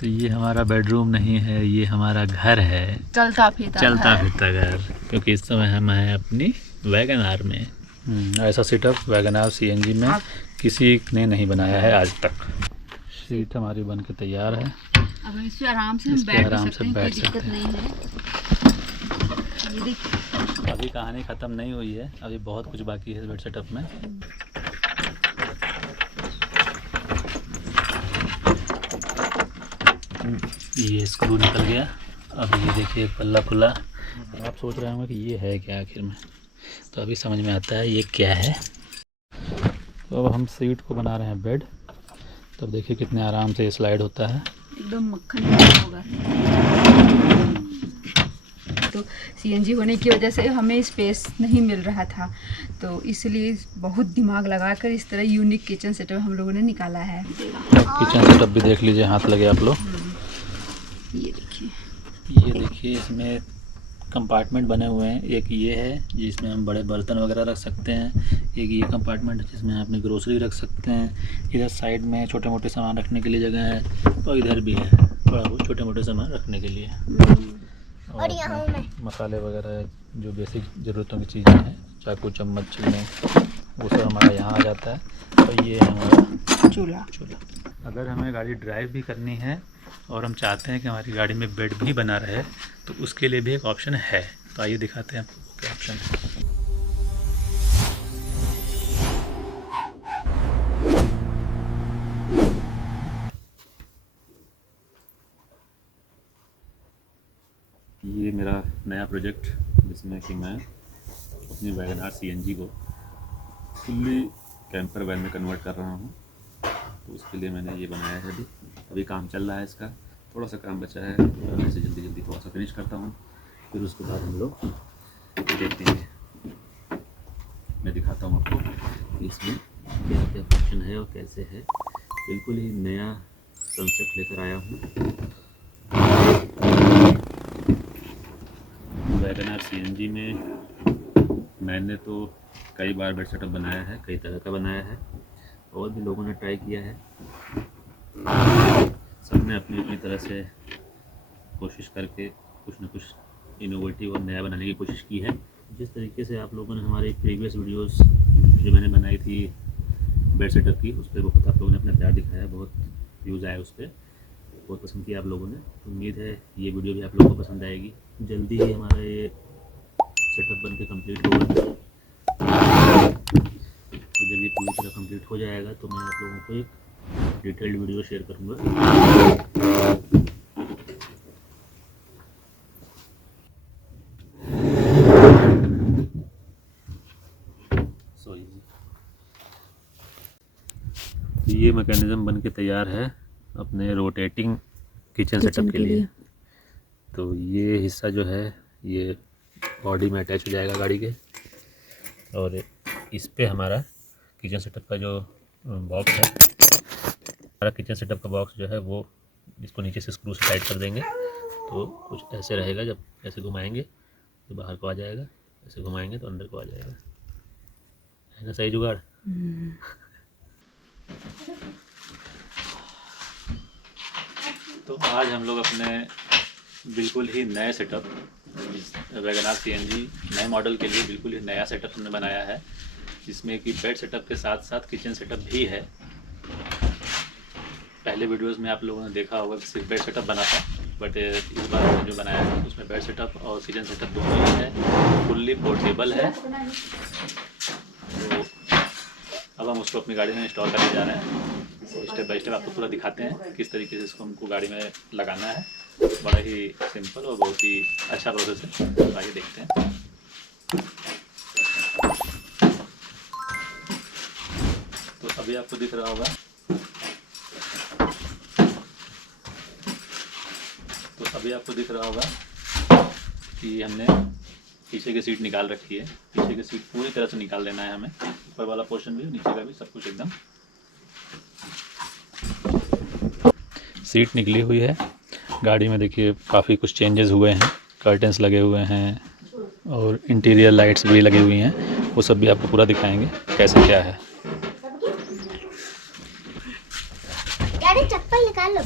तो ये हमारा बेडरूम नहीं है, ये हमारा घर है, चलता फिरता घर, क्योंकि इस समय हम हैं अपनी वैगन आर में। ऐसा सेटअप वैगन आर सीएनजी में किसी ने नहीं बनाया है आज तक। सीट हमारी बन के तैयार है, अब इस पे आराम से हम बैठ सकते हैं, कोई दिक्कत नहीं है। ये देखिए, अभी कहानी ख़त्म नहीं हुई है, अभी बहुत कुछ बाकी है बेड सेटअप में। ये स्क्रू निकल गया, अब ये देखिए पल्ला खुला। आप सोच रहे होंगे कि ये है क्या आखिर में, तो अभी समझ में आता है ये क्या है। तो अब हम सीट को बना रहे हैं बेड, तो देखिए कितने आराम से स्लाइड होता है, एकदम मक्खन होगा। तो सीएनजी होने की वजह से हमें स्पेस नहीं मिल रहा था, तो इसलिए बहुत दिमाग लगाकर इस तरह यूनिक किचन सेटअप हम लोगों ने निकाला है। किचन सेटअप भी देख लीजिए, हाथ लगे आप लोग। ये देखिए, इसमें कंपार्टमेंट बने हुए हैं। एक ये है जिसमें हम बड़े बर्तन वगैरह रख सकते हैं, एक ये कंपार्टमेंट है जिसमें हम अपनी ग्रोसरी रख सकते हैं। इधर साइड में छोटे मोटे सामान रखने के लिए जगह है, और इधर भी है थोड़ा बहुत छोटे मोटे सामान रखने के लिए। और यहाँ मसाले वगैरह जो बेसिक ज़रूरतों की चीज़ें हैं, चाकू चम्मच चीज़ें, वो सब हमारा यहाँ आ जाता है। और ये है हमारा चूल्हा। अगर हमें गाड़ी ड्राइव भी करनी है और हम चाहते हैं कि हमारी गाड़ी में बेड भी बना रहे, तो उसके लिए भी एक ऑप्शन है। तो आइए दिखाते हैं आपको क्या ऑप्शन है। ये मेरा नया प्रोजेक्ट, जिसमें कि मैं अपनी वैगन आर सीएनजी को फुल्ली कैंपर वैन में कन्वर्ट कर रहा हूँ। तो उसके लिए मैंने ये बनाया है। अभी काम चल रहा है, इसका थोड़ा सा काम बचा है, मैं इसे जल्दी जल्दी थोड़ा सा फिनिश करता हूँ, फिर उसके बाद हम लोग देखते हैं। मैं दिखाता हूँ आपको कि इसमें क्या क्या फंक्शन है और कैसे है। बिल्कुल ही नया कंसेप्ट लेकर आया हूँ। वैगन आर सीएनजी में मैंने तो कई बार बेड सेटअप बनाया है, कई तरह का बनाया है, और भी लोगों ने ट्राई किया है। सबने अपनी अपनी तरह से कोशिश करके कुछ न कुछ इनोवेटिव और नया बनाने की कोशिश की है। जिस तरीके से आप लोगों ने हमारे प्रीवियस वीडियोस जो मैंने बनाई थी बेड सेटअप की, उस पर बहुत आप लोगों ने अपना प्यार दिखाया, बहुत व्यूज़ आए उस पर, बहुत पसंद किया आप लोगों ने। तो उम्मीद है ये वीडियो भी आप लोगों को पसंद आएगी। जल्दी ही हमारा ये सेटअप बन के कम्प्लीट होगा, तो जब ये पूरी तरह कंप्लीट हो जाएगा तो मैं आप लोगों को एक डिटेल्ड वीडियो शेयर करूंगा। तो ये मैकेनिज़्म बन के तैयार है अपने रोटेटिंग किचन सेटअप के लिए। तो ये हिस्सा जो है ये बॉडी में अटैच हो जाएगा गाड़ी के, और इस पे हमारा किचन सेटअप का जो बॉक्स है, हमारा किचन सेटअप का बॉक्स जो है वो इसको नीचे से स्क्रू से टाइट कर देंगे, तो कुछ ऐसे रहेगा। जब ऐसे घुमाएंगे तो बाहर को आ जाएगा, ऐसे घुमाएंगे तो अंदर को आ जाएगा। है ना सही जुगाड़? तो आज हम लोग अपने बिल्कुल ही नए सेटअप वैगन आर सीएनजी नए मॉडल के लिए बिल्कुल ही नया सेटअप हमने बनाया है, जिसमें कि बेड सेटअप के साथ साथ किचन सेटअप भी है। पहले वीडियोस में आप लोगों ने देखा होगा कि सिर्फ बेड सेटअप बना था, बट इस बार हमने जो बनाया है उसमें बेड सेटअप और किचन सेटअप दोनों ही है, फुल्ली पोर्टेबल है। तो अब हम उसको अपनी गाड़ी में इंस्टॉल करने जा रहे हैं। स्टेप बाय स्टेप आपको पूरा दिखाते हैं किस तरीके से इसको हमको गाड़ी में लगाना है। बड़ा ही सिंपल और बहुत ही अच्छा प्रोसेस है, तो आइए देखते हैं। तो अभी आपको दिख रहा होगा, कि हमने पीछे की सीट निकाल रखी है। पीछे की सीट पूरी तरह से निकाल लेना है हमें, ऊपर वाला पोर्शन भी नीचे का भी, सब कुछ एकदम। सीट निकली हुई है गाड़ी में। देखिए काफ़ी कुछ चेंजेस हुए हैं, कर्टन्स लगे हुए हैं और इंटीरियर लाइट्स भी लगी हुई हैं, वो सब भी आपको पूरा दिखाएंगे कैसे क्या है। चप्पल निकाल लो।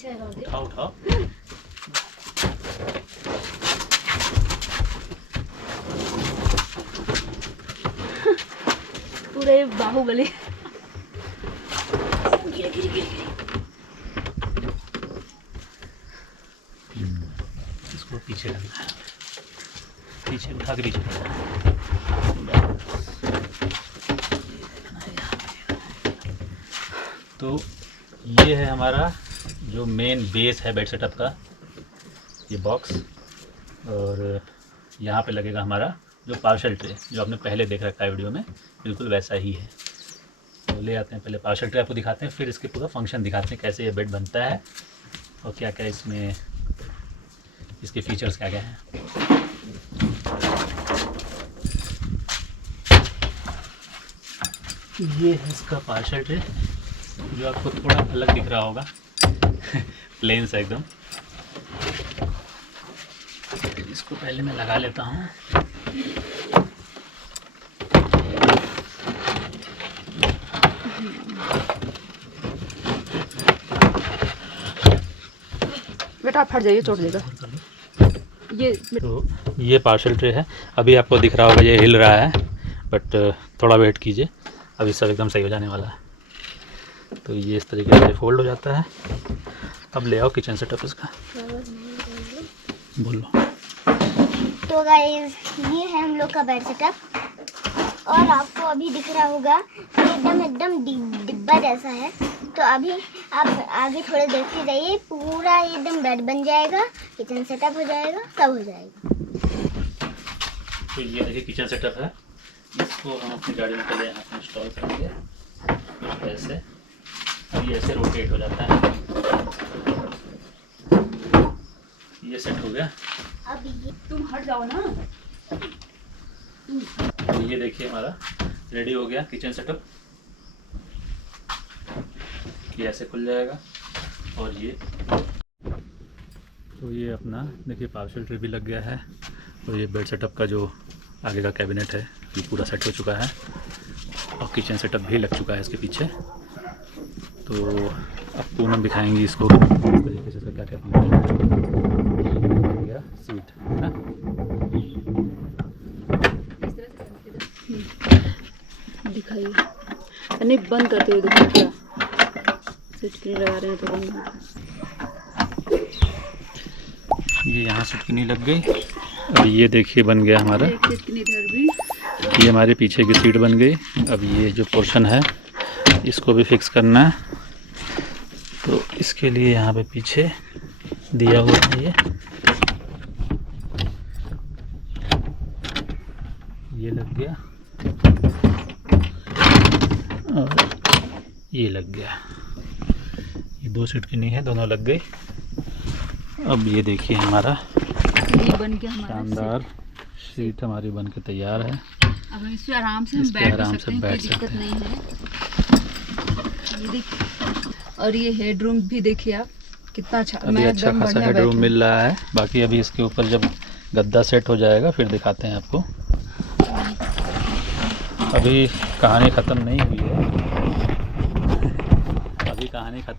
उठाओ उठाओ। पूरे बाहुबली। इसको पीछे करना है, पीछे उठा के पीछे करना है। तो ये है हमारा जो मेन बेस है बेड सेटअप का, ये बॉक्स। और यहाँ पे लगेगा हमारा जो पार्शल ट्रे, जो आपने पहले देख रखा है वीडियो में, बिल्कुल वैसा ही है। तो ले आते हैं, पहले पार्शल ट्रे आपको दिखाते हैं, फिर इसके पूरा फंक्शन दिखाते हैं, कैसे ये बेड बनता है और क्या क्या इसमें इसके फीचर्स क्या क्या हैं। ये है इसका पार्शल ट्रे, जो आपको थोड़ा अलग दिख रहा होगा प्लेन सा एकदम। इसको पहले मैं लगा लेता हूँ। बेटा फट जाइए, चोट देगा ये। तो ये पार्शल ट्रे है, अभी आपको दिख रहा होगा ये हिल रहा है, बट थोड़ा वेट कीजिए, अभी सब एकदम सही हो जाने वाला है। तो ये इस तरीके से फोल्ड हो जाता है। अब ले आओ किचन सेटअप इसका, बोलो। तो गाइस ये है हम लोग का बेड सेटअप, और आपको अभी दिख रहा होगा एकदम डिब्बा जैसा है। तो अभी आप आगे थोड़े देखते जाइए, पूरा एकदम बेड बन जाएगा, किचन सेटअप हो जाएगा, सब हो जाएगा। तो ये देखिए किचन सेटअप है, इसको हम अपनी गाड़ी में पहले यहाँ पे इंस्टॉल करेंगे कुछ ऐसे। अब ये ऐसे रोटेट हो जाता है, ये सेट हो गया। अब ये तुम हट जाओ ना। तो ये देखिए हमारा रेडी हो गया किचन सेटअप। ये ऐसे खुल जाएगा, और ये तो ये अपना देखिए पार्शल ट्रे भी लग गया है, और ये बेड सेटअप का जो आगे का कैबिनेट है ये पूरा सेट हो चुका है, और किचन सेटअप भी लग चुका है इसके पीछे। तो अब पूनम दिखाएंगी इसको इस तरीके से क्या क्या हो गया सीट है ना। दिखाइए, नहीं बंद करते हुए दिखाइए, क्या सिटकी लगा रहे हैं तो बंद। ये यहाँ सिटकिनी लग गई। अब ये देखिए बन गया हमारा, सिटकिनी इधर भी। ये हमारे पीछे की सीट बन गई। अब ये जो पोर्शन है इसको भी फिक्स करना है, तो इसके लिए यहाँ पे पीछे दिया हुआ है ये लग गया, और ये लग गया। ये दो सिटकिनी है, दोनों लग गई। अब ये देखिए हमारा ये बन गया हमारा शानदार सीट हमारी बन के तैयार है। अब हम इस पे आराम से इस पे बैठ आराम सकते से हैं, कोई बैठ दिक्कत सकते नहीं है। ये देखिए, और ये हेडरूम भी देखिए आप कितना अच्छा, अभी अच्छा खासा हेडरूम मिल रहा है। बाकी अभी इसके ऊपर जब गद्दा सेट हो जाएगा फिर दिखाते हैं आपको। अभी कहानी ख़त्म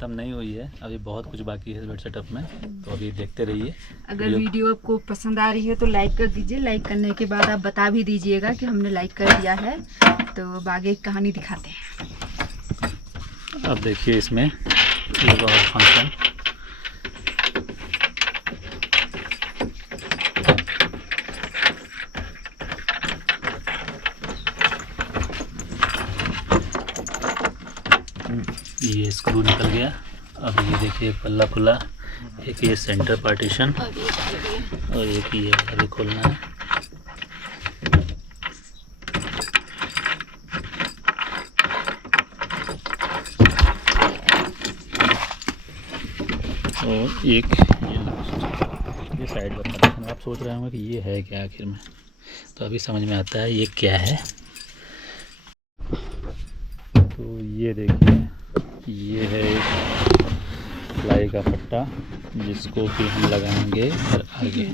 नहीं हुई है, अभी बहुत कुछ बाकी है बेड सेटअप में, तो अभी देखते रहिए। अगर वीडियो आपको पसंद आ रही है तो लाइक कर दीजिए। लाइक करने के बाद आप बता भी दीजिएगा कि हमने लाइक कर दिया है। तो अब आगे कहानी दिखाते हैं। अब देखिए इसमें एक और फंक्शन, ये स्क्रू निकल गया। अब ये देखिए पल्ला खुला, एक ये सेंटर पार्टीशन, और एक ये अभी खोलना है। और एक ये साइड पर पार्टीशन। आप सोच रहे होंगे कि ये है क्या आखिर में, तो अभी समझ में आता है ये क्या है। तो ये देखिए, ये है एक प्लाई का पट्टा, जिसको कि हम लगाएंगे और आगे।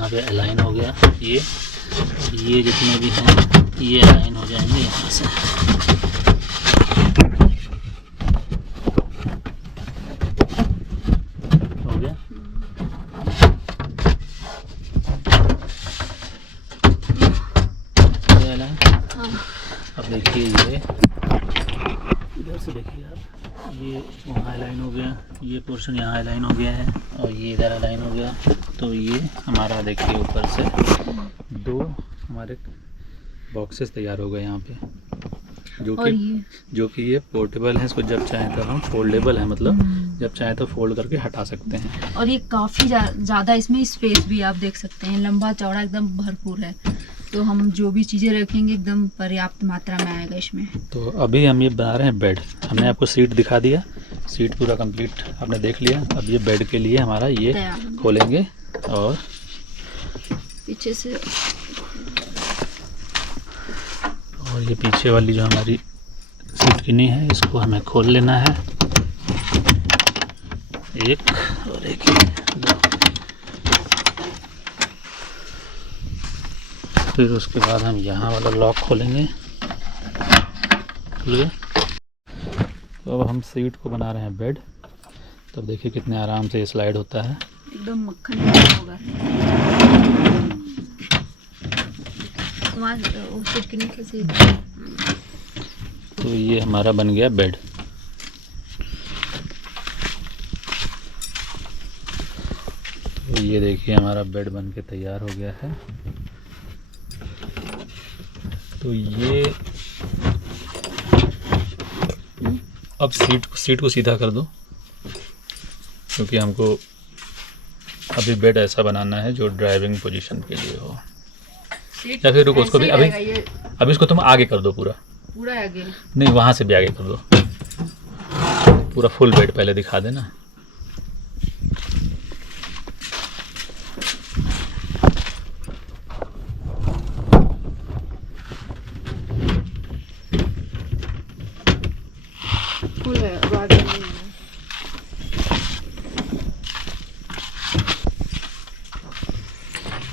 यहाँ पे अलाइन हो गया। ये जितने भी हैं ये अलाइन हो जाएंगे यहाँ से। हो गया। ये अलाइन। अब देखिए ये इधर से देखिए आप, ये वहाँ अलाइन हो गया, ये पोर्शन यहाँ अलाइन हो गया है और ये इधर अलाइन हो गया। तो ये हमारा देखिए ऊपर से 2 हमारे बॉक्सेस तैयार हो गए यहाँ पे, जो कि ये पोर्टेबल है। इसको जब चाहें तो हम फोल्डेबल है, मतलब जब चाहें तो फोल्ड करके हटा सकते हैं। और ये काफ़ी ज़्यादा इसमें स्पेस भी आप देख सकते हैं, लंबा चौड़ा एकदम भरपूर है। तो हम जो भी चीज़ें रखेंगे एकदम पर्याप्त मात्रा में आएगा इसमें। तो अभी हम ये बना रहे हैं बेड। हमने आपको सीट दिखा दिया, सीट पूरा कंप्लीट आपने देख लिया। अब ये बेड के लिए हमारा ये खोलेंगे और पीछे से, और ये पीछे वाली जो हमारी सीट की नी है इसको हमें खोल लेना है, एक और एक। फिर उसके बाद हम यहाँ वाला लॉक खोलेंगे। खुल गया। तो अब हम सीट को बना रहे हैं बेड। तब देखिए कितने आराम से ये स्लाइड होता है, एकदम मक्खन होगा। तो ये हमारा बन गया बेड। तो ये देखिए हमारा बेड बन के तैयार हो गया है। तो ये अब सीट को सीधा कर दो, क्योंकि हमको अभी बेड ऐसा बनाना है जो ड्राइविंग पोजीशन के लिए हो। या फिर रुको, उसको भी अभी इसको तुम आगे कर दो, पूरा आगे नहीं, वहाँ से भी आगे कर दो, पूरा फुल बेड पहले दिखा देना।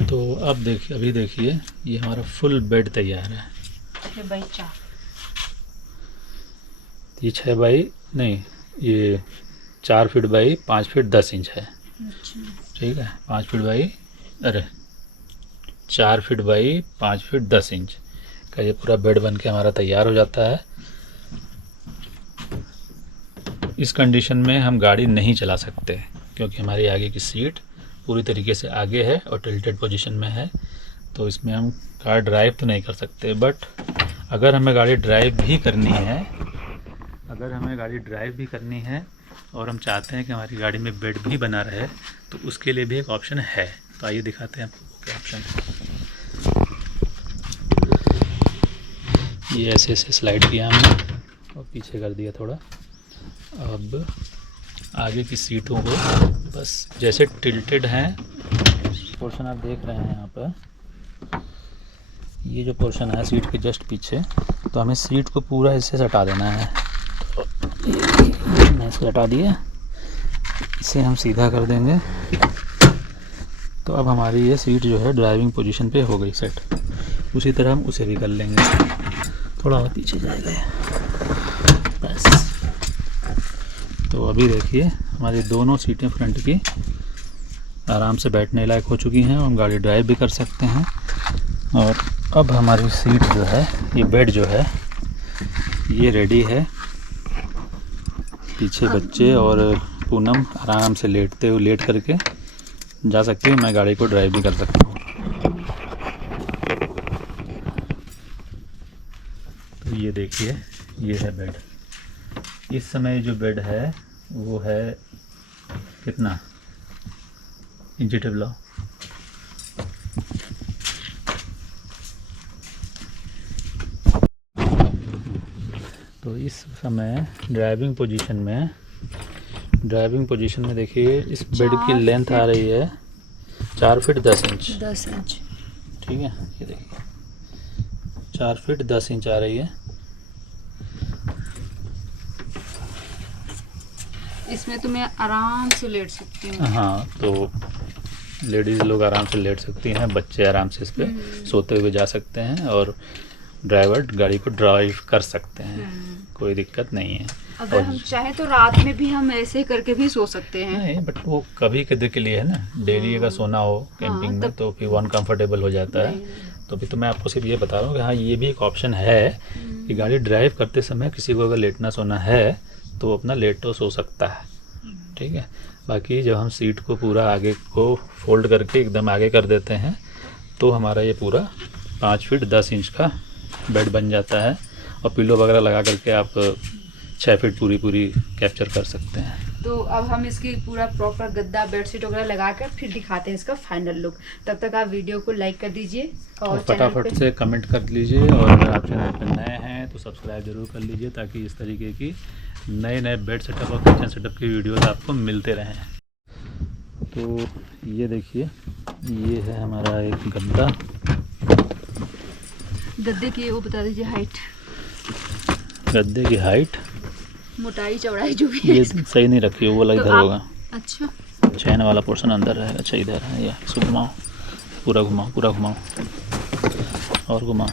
तो अब देखिए, अभी देखिए ये हमारा फुल बेड तैयार है। ये 6 बाई नहीं, ये 4 फीट बाई 5 फीट 10 इंच है। ठीक है, 5 feet by 4 feet by 5 feet 10 inch का ये पूरा बेड बन के हमारा तैयार हो जाता है। इस कंडीशन में हम गाड़ी नहीं चला सकते, क्योंकि हमारी आगे की सीट पूरी तरीके से आगे है और टिल्टेड पोजीशन में है। तो इसमें हम कार ड्राइव तो नहीं कर सकते। बट अगर हमें गाड़ी ड्राइव भी करनी है, और हम चाहते हैं कि हमारी गाड़ी में बेड भी बना रहे, तो उसके लिए भी एक ऑप्शन है। तो आइए दिखाते हैं आपको क्या ऑप्शन है। ये ऐसे स्लाइड किया हमने और पीछे कर दिया थोड़ा। अब आगे की सीटों को बस जैसे टिल्टेड हैं, पोर्शन आप देख रहे हैं यहाँ पर, ये जो पोर्शन है सीट के जस्ट पीछे, तो हमें सीट को पूरा इससे हटा देना है। तो मैंने इसे हटा दिया, इसे हम सीधा कर देंगे। तो अब हमारी ये सीट जो है ड्राइविंग पोजीशन पे हो गई सेट। उसी तरह हम उसे भी कर लेंगे, थोड़ा और पीछे जाएगा बस। तो अभी देखिए हमारी दोनों सीटें फ्रंट की आराम से बैठने लायक हो चुकी हैं और हम गाड़ी ड्राइव भी कर सकते हैं। और अब हमारी सीट जो है, ये बेड जो है ये रेडी है। पीछे बच्चे और पूनम आराम से लेट करके जा सकती हूँ, मैं गाड़ी को ड्राइव भी कर सकता हूँ। तो ये देखिए ये है बेड। इस समय जो बेड है वो है कितना इंची टेप लाओ, तो इस समय ड्राइविंग पोजीशन में देखिए इस बेड की लेंथ आ रही है 4 फीट 10 इंच। ठीक है, ये देखिए 4 फीट 10 इंच आ रही है। इसमें तो मैं आराम से लेट सकती हूँ। हाँ, तो लेडीज़ लोग आराम से लेट सकती हैं, बच्चे आराम से इस पर सोते हुए जा सकते हैं और ड्राइवर गाड़ी को ड्राइव कर सकते हैं, कोई दिक्कत नहीं है। अगर हम चाहे तो रात में भी हम ऐसे करके भी सो सकते हैं। नहीं, बट वो कभी कभी के लिए है ना, डेली अगर सोना हो कैंपिंग में तो फिर अनकम्फर्टेबल हो जाता है। तो अभी तो मैं आपको सिर्फ ये बता रहा हूँ कि हाँ, ये भी एक ऑप्शन है कि गाड़ी ड्राइव करते समय किसी को अगर लेटना सोना है तो अपना लेट तो सो सकता है, ठीक है। बाकी जब हम सीट को पूरा आगे को फोल्ड करके एकदम आगे कर देते हैं तो हमारा ये पूरा 5 फीट 10 इंच का बेड बन जाता है और पिलो वगैरह लगा करके आप 6 फीट पूरी कैप्चर कर सकते हैं। तो अब हम इसकी पूरा प्रॉपर गद्दा बेडशीट वगैरह लगाकर फिर दिखाते हैं इसका फाइनल लुक। तब तक आप वीडियो को लाइक कर दीजिए और फटाफट से कमेंट कर लीजिए, और अगर आप चैनल पर नए हैं तो सब्सक्राइब जरूर कर लीजिए ताकि इस तरीके की नए बेड सेटअप और किचन सेटअप की वीडियोस आपको मिलते रहें। तो ये देखिए, ये है हमारा एक गद्दा। गद्दे की वो बता दीजिए हाइट, गद्दे की हाइट, मोटाई चौड़ाई जो भी है। ये सही नहीं रखी, वो वाला तो इधर होगा। अच्छा, चैन वाला पोर्शन अंदर रहेगा। अच्छा इधर है, या इसको घुमाओ, पूरा घुमाओ और घुमाओ।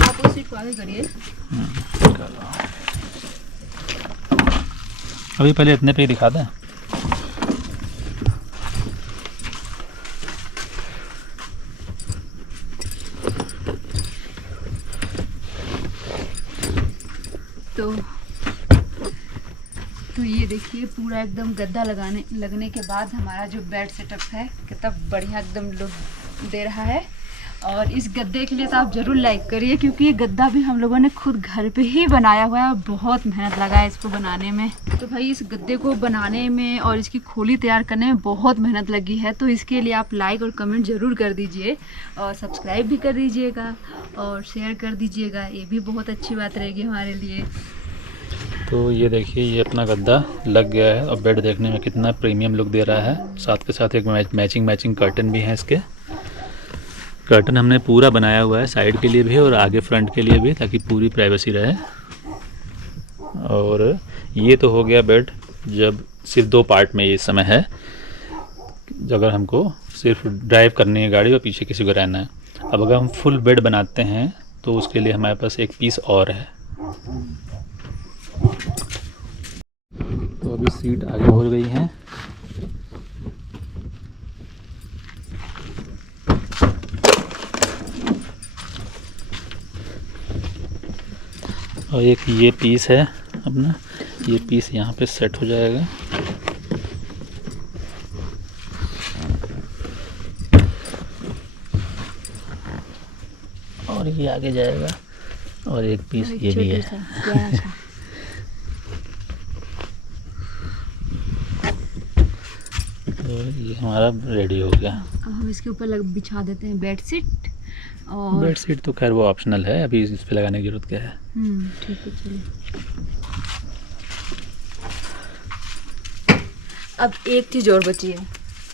आप उसी को आगे करिए। अभी पहले इतने पे ही दिखा दें। तो ये देखिए पूरा एकदम गद्दा लगने के बाद हमारा जो बेड सेटअप है कितना बढ़िया एकदम लुक दे रहा है। और इस गद्दे के लिए तो आप ज़रूर लाइक करिए, क्योंकि ये गद्दा भी हम लोगों ने खुद घर पे ही बनाया हुआ है और बहुत मेहनत लगा है इसको बनाने में। तो भाई इस गद्दे को बनाने में और इसकी खोली तैयार करने में बहुत मेहनत लगी है, तो इसके लिए आप लाइक और कमेंट ज़रूर कर दीजिए और सब्सक्राइब भी कर दीजिएगा और शेयर कर दीजिएगा, ये भी बहुत अच्छी बात रहेगी हमारे लिए। तो ये देखिए, ये अपना गद्दा लग गया है और बेड देखने में कितना प्रीमियम लुक दे रहा है। साथ के साथ एक मैचिंग कर्टन भी है। इसके कर्टन हमने पूरा बनाया हुआ है, साइड के लिए भी और आगे फ्रंट के लिए भी, ताकि पूरी प्राइवेसी रहे। और ये तो हो गया बेड जब सिर्फ 2 पार्ट में ये समय है, अगर हमको सिर्फ ड्राइव करनी है गाड़ी और पीछे किसी को रहना है। अब अगर हम फुल बेड बनाते हैं तो उसके लिए हमारे पास एक पीस और है। तो अभी सीट आगे हो गई है। और एक ये पीस है अपना, ये पीस यहाँ पे सेट हो जाएगा। और ये आगे जाएगा और एक पीस ये भी है। तो ये हमारा रेडी हो गया। अब हम इसके ऊपर बिछा देते हैं बेडशीट। और बेडशीट तो खैर वो ऑप्शनल है, अभी इस पे लगाने की जरूरत क्या है। ठीक है, चलिए। अब एक चीज़ और बची है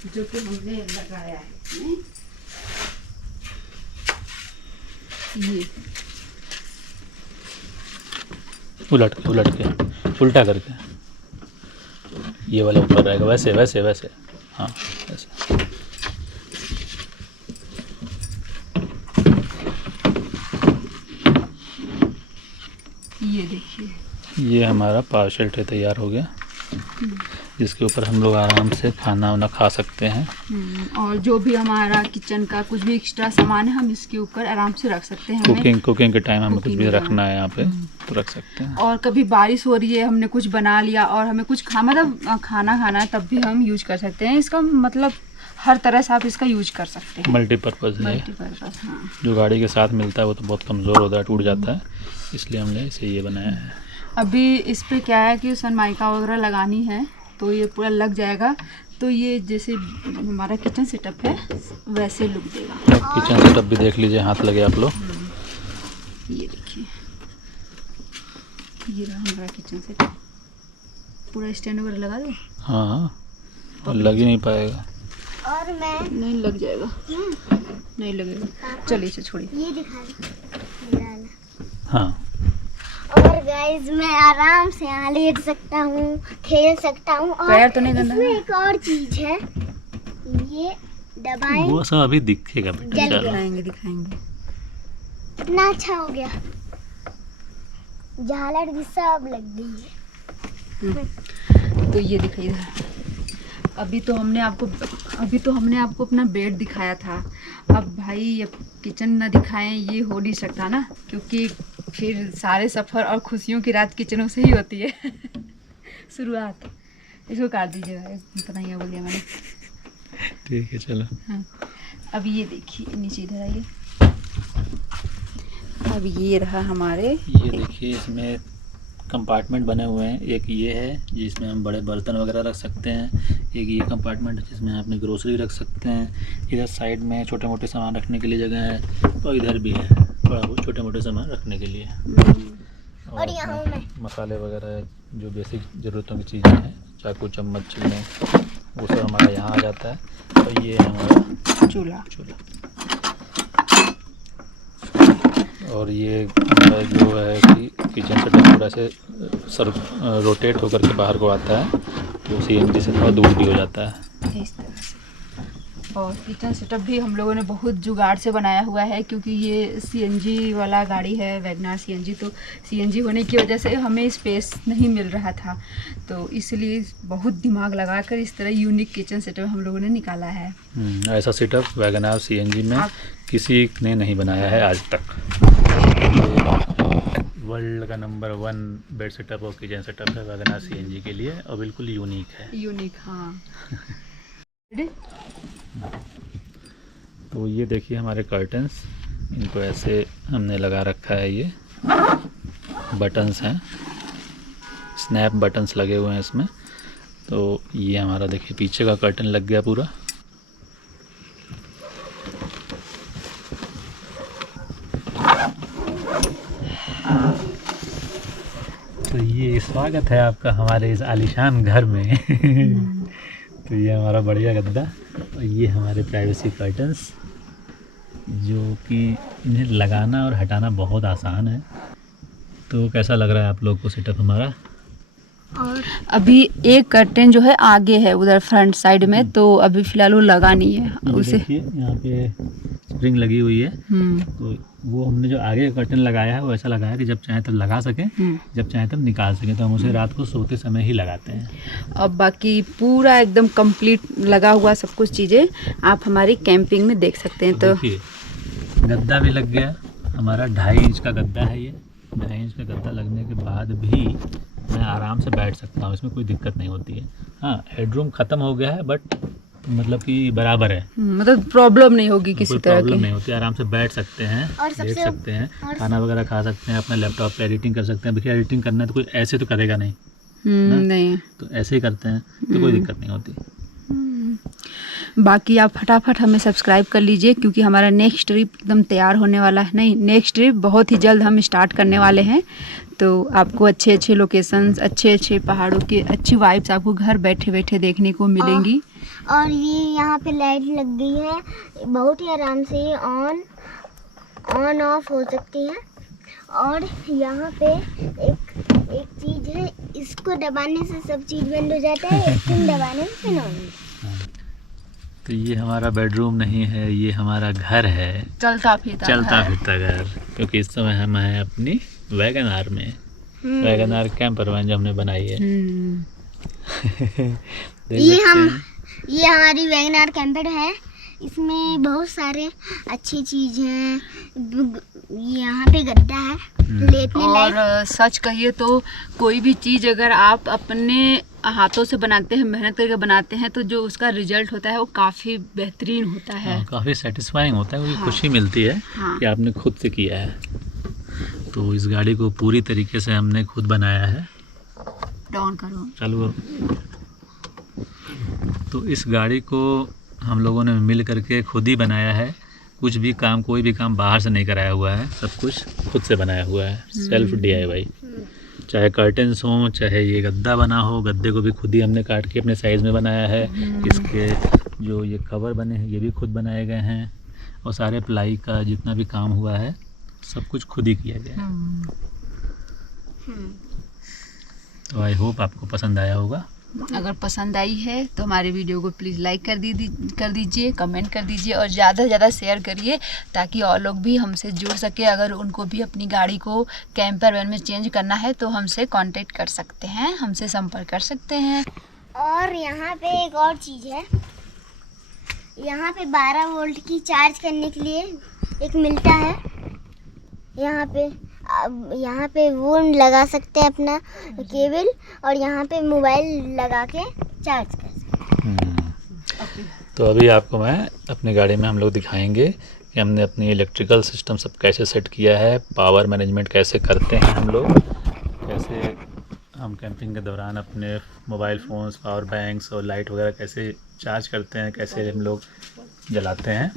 जो कि हमने लगाया है इसमें, ये उलट के उल्टा करके ये वाला ऊपर रहेगा। वैसे हाँ वैसे। ये देखिए, ये हमारा पार्सल ट्रे तैयार हो गया, जिसके ऊपर हम लोग आराम से खाना वाना खा सकते हैं। और जो भी हमारा किचन का कुछ भी एक्स्ट्रा सामान है हम इसके ऊपर आराम से रख सकते हैं। कुकिंग के टाइम हमें कुछ भी रखना है यहाँ पे तो रख सकते हैं। और कभी बारिश हो रही है, हमने कुछ बना लिया और हमें कुछ खाना खाना है, तब भी हम यूज कर सकते हैं। इसका मतलब हर तरह से आप इसका यूज कर सकते हैं। मल्टीपर्पज़ है। हाँ। जो गाड़ी के साथ मिलता है वो तो बहुत कमज़ोर होता है, टूट जाता है, इसलिए हमने इसे ये बनाया है। अभी इस पे क्या है कि सनमाइका वगैरह लगानी है तो ये पूरा लग जाएगा, तो ये जैसे हमारा किचन सेटअप है वैसे लुक देगा। किचन सेटअप भी देख लीजिए, हाथ लगे आप लोग। ये देखिए, ये रहा हमारा किचन सेटअप। पूरा स्टैंड वगैरह लगा दो। हाँ, लग ही नहीं पाएगा। और मैं नहीं लग जाएगा, नहीं लगेगा। चलिए इसे छोड़िए। ये दिखा दो। हाँ, और गाइस मैं आराम से यहाँ लेट सकता हूँ, खेल सकता हूँ। और पैर तो नहीं गंदा इसमें है? एक और चीज है, ये दबाएं, वो सब अभी दिखेगा बेटा, जल चलो। दिखाएंगे दिखाएंगे। कितना अच्छा हो गया, झालर भी सब लग गई है। तो ये दिखाइए इधर। अभी तो हमने आपको अपना बेड दिखाया था। अब भाई ये किचन ना दिखाएं ये हो नहीं सकता ना, क्योंकि फिर सारे सफ़र और खुशियों की रात किचनों से ही होती है। शुरुआत। इसको काट दीजिएगा, पता नहीं क्या बोल दिया मैंने। ठीक है चलो। हाँ, अब ये देखिए नीचे इधर आइए। अब ये रहा हमारे, ये देखिए इसमें कंपार्टमेंट बने हुए हैं। एक ये है जिसमें हम बड़े बर्तन वगैरह रख सकते हैं, एक ये कंपार्टमेंट है जिसमें आप अपनी ग्रोसरी रख सकते हैं। इधर साइड में छोटे मोटे सामान रखने के लिए जगह है, और इधर भी है थोड़ा बहुत छोटे मोटे सामान रखने के लिए। और यहाँ में मसाले वगैरह जो बेसिक ज़रूरतों की चीज़ें हैं, चाकू चम्मच चीज़ें, वो सब हमारा यहाँ आ जाता है। और ये है हमारा चूल्हा। और ये हमारा जो है कि किचन सेटअप पूरा से रोटेट होकर के बाहर को आता है, जो CNG से थोड़ा दूर भी हो जाता है। इस तरह से। और किचन सेटअप भी हम लोगों ने बहुत जुगाड़ से बनाया हुआ है, क्योंकि ये CNG वाला गाड़ी है, वैगनार CNG। तो CNG होने की वजह से हमें स्पेस नहीं मिल रहा था, तो इसलिए बहुत दिमाग लगाकर इस तरह यूनिक किचन सेटअप हम लोगों ने निकाला है। ऐसा सेटअप वैगनार CNG में किसी ने नहीं बनाया है आज तक। वर्ल्ड का नंबर 1 बेड सेटअप और किचन सेटअप है वैगनार CNG के लिए, और बिल्कुल यूनिक है। यूनिक, हाँ। तो ये देखिए हमारे कर्टन्स, इनको ऐसे हमने लगा रखा है। ये बटन्स हैं, स्नैप बटन्स लगे हुए हैं इसमें। तो ये हमारा देखिए पीछे का कर्टन लग गया पूरा। तो ये स्वागत है आपका हमारे इस आलीशान घर में। तो ये हमारा बढ़िया गद्दा, और ये हमारे प्राइवेसी कर्टन्स, जो कि इन्हें लगाना और हटाना बहुत आसान है। तो कैसा लग रहा है आप लोग को सेटअप हमारा? और अभी एक कर्टेन जो है आगे है उधर फ्रंट साइड में, तो अभी फिलहाल वो लगा नहीं है ये उसे। देखिए यहाँ पे स्प्रिंग लगी हुई है। तो वो हमने जो आगे का कर्टन लगाया है वो ऐसा लगाया है कि जब चाहे तब लगा सकें, जब चाहे तब निकाल सकें। तो हम उसे रात को सोते समय ही लगाते हैं। अब बाकी पूरा एकदम कंप्लीट लगा हुआ सब कुछ चीज़ें आप हमारी कैंपिंग में देख सकते हैं। तो देखिए गद्दा भी लग गया हमारा, 2.5 इंच का गद्दा है ये। 2.5 इंच का गद्दा लगने के बाद भी मैं आराम से बैठ सकता हूँ, इसमें कोई दिक्कत नहीं होती है। हाँ, हेडरूम ख़त्म हो गया है, बट मतलब कि बराबर है, मतलब प्रॉब्लम नहीं होगी किसी तरह की। प्रॉब्लम नहीं होती, आराम से बैठ सकते हैं, और लेट सकते हैं, खाना वगैरह खा सकते हैं, अपने लैपटॉप पे एडिटिंग कर सकते हैं। देखिए एडिटिंग करना है तो कोई ऐसे तो करेगा नहीं, नहीं, तो ऐसे ही करते हैं, तो कोई दिक्कत नहीं होती। बाकी आप फटाफट हमें सब्सक्राइब कर लीजिए, क्योंकि हमारा नेक्स्ट ट्रिप एकदम तैयार होने वाला है। नहीं, नेक्स्ट ट्रिप बहुत ही जल्द हम स्टार्ट करने वाले हैं। तो आपको अच्छे अच्छे लोकेशंस, अच्छे अच्छे पहाड़ों की अच्छी वाइब्स आपको घर बैठे बैठे देखने को मिलेंगी। और ये यहाँ पे लाइट लग गई है, बहुत ही आराम से ऑन ऑफ हो सकती है। और यहाँ पे एक चीज़ है, इसको दबाने से सब चीज़ बंद हो जाता है, पिन दबाने से पिन ऑन। तो ये हमारा बेडरूम नहीं है, ये हमारा घर है, चलता फिरता घर। क्योंकि इस समय हम हैं अपनी वैगनार में, वैगनार कैंपर वैन जो हमने बनाई है। ये हमारी वैगनार कैंपर है, इसमें बहुत सारे अच्छी चीज़ हैं। यहाँ पे गद्दा है लेटने लायक। और सच कहिए तो कोई भी चीज़ अगर आप अपने हाथों से बनाते हैं, मेहनत करके बनाते हैं, तो जो उसका रिजल्ट होता है वो काफ़ी बेहतरीन होता है। काफ़ी सेटिस्फाइंग होता है, क्योंकि खुशी मिलती है कि आपने खुद से किया है। तो इस गाड़ी को पूरी तरीके से हमने खुद बनाया है। डाउन करो, चालू करो। तो इस गाड़ी को हम लोगों ने मिल करके खुद ही बनाया है। कुछ भी काम, कोई भी काम बाहर से नहीं कराया हुआ है, सब कुछ खुद से बनाया हुआ है, सेल्फ DIY। चाहे कर्टन्स हों, चाहे ये गद्दा बना हो, गद्दे को भी खुद ही हमने काट के अपने साइज़ में बनाया है। इसके जो ये कवर बने हैं ये भी खुद बनाए गए हैं, और सारे प्लाई का जितना भी काम हुआ है सब कुछ खुद ही किया गया है। तो आई होप आपको पसंद आया होगा। अगर पसंद आई है तो हमारे वीडियो को प्लीज़ लाइक कर दीजिए, कमेंट कर दीजिए और ज़्यादा से ज़्यादा शेयर करिए ताकि और लोग भी हमसे जुड़ सके। अगर उनको भी अपनी गाड़ी को कैंपर वैन में चेंज करना है तो हमसे कांटेक्ट कर सकते हैं, हमसे संपर्क कर सकते हैं। और यहाँ पे एक और चीज़ है, यहाँ पे 12 वोल्ट की चार्ज करने के लिए एक मिलता है। यहाँ पे वो लगा सकते हैं अपना केबल और यहाँ पे मोबाइल लगा के चार्ज कर सकते हैं। तो अभी आपको मैं अपनी गाड़ी में हम लोग दिखाएंगे कि हमने अपनी इलेक्ट्रिकल सिस्टम सब कैसे सेट किया है, पावर मैनेजमेंट कैसे करते हैं हम लोग, कैसे हम कैंपिंग के दौरान अपने मोबाइल फ़ोन्स, पावर बैंक्स और लाइट वगैरह कैसे चार्ज करते हैं, कैसे हम लोग जलाते हैं।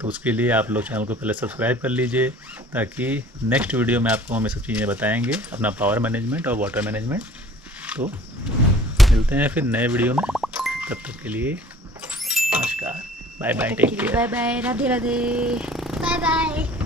तो उसके लिए आप लोग चैनल को पहले सब्सक्राइब कर लीजिए ताकि नेक्स्ट वीडियो में आपको हम ये सब चीज़ें बताएंगे, अपना पावर मैनेजमेंट और वाटर मैनेजमेंट। तो मिलते हैं फिर नए वीडियो में, तब तक के लिए नमस्कार, bye bye, take care, bye bye, Radhe Radhe, bye bye.